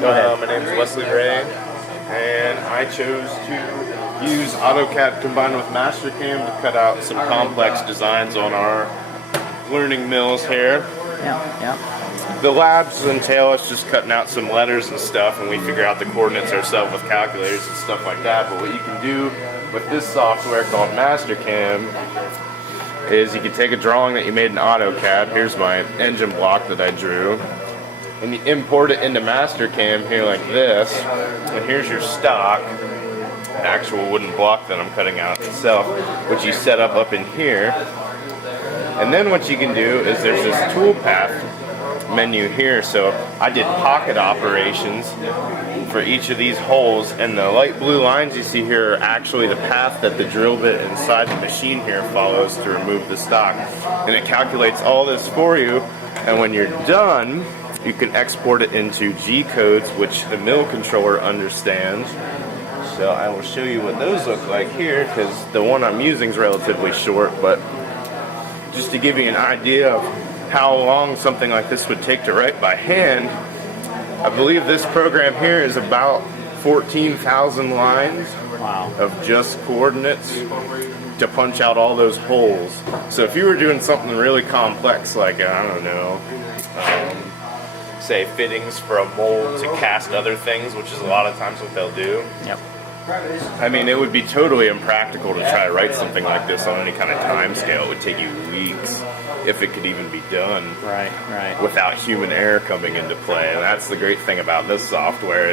Go ahead. My name is Wesley Ray, and I chose to use AutoCAD combined with Mastercam to cut out some complex designs on our learning mills here. Yeah. The labs entail us just cutting out some letters and stuff, and we figure out the coordinates ourselves with calculators and stuff like that. But what you can do with this software called Mastercam is you can take a drawing that you made in AutoCAD. Here's my engine block that I drew. And you import it into Mastercam here like this. And here's your stock, actual wooden block that I'm cutting out itself, which you set up in here. And then what you can do is there's this toolpath menu here. So I did pocket operations for each of these holes, and the light blue lines you see here are actually the path that the drill bit inside the machine here follows to remove the stock. And it calculates all this for you, and when you're done, you can export it into G-codes, which the mill controller understands. So I will show you what those look like here, because the one I'm using is relatively short, but just to give you an idea of how long something like this would take to write by hand, I believe this program here is about 14,000 lines of just coordinates to punch out all those holes. So if you were doing something really complex like, I don't know, say fittings for a mold to cast other things, which is a lot of times what they'll do. Yep. I mean, it would be totally impractical to try to write something like this on any kind of time scale. It would take you weeks, if it could even be done. Right. Without human error coming into play. And that's the great thing about this software.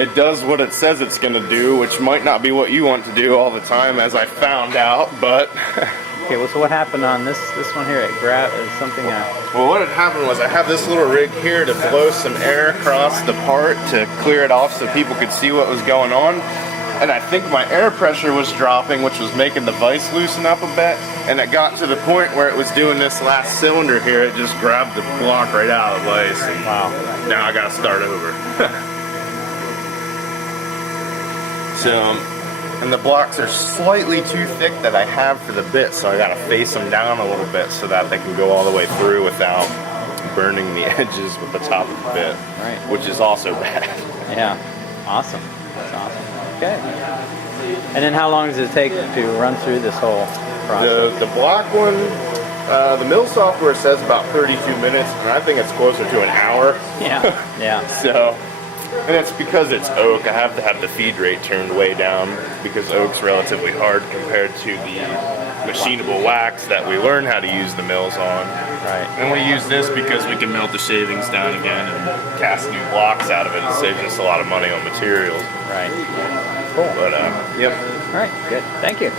It does what it says it's going to do, which might not be what you want to do all the time, as I found out, but... Okay, well, so what happened on this one here? It grabbed something. Well, what had happened was I have this little rig here to blow some air across the part to clear it off so people could see what was going on. And I think my air pressure was dropping, which was making the vise loosen up a bit. And it got to the point where it was doing this last cylinder here. It just grabbed the block right out of the vise. And Wow. Now I got to start over. And the blocks are slightly too thick that I have for the bit, so I gotta face them down a little bit so that they can go all the way through without burning the edges with the top of the bit, Right. which is also bad. Yeah. Awesome. That's awesome. Okay. And then how long does it take to run through this whole process? The block one, the mill software says about 32 minutes, and I think it's closer to an hour. Yeah. So, and it's because it's oak. I have to have the feed rate turned way down because oak's relatively hard compared to the machinable wax that we learn how to use the mills on. Right. And we use this because we can melt the shavings down again and cast new blocks out of it. It saves us a lot of money on materials. Right. Cool. But, yep. All right. Good. Thank you.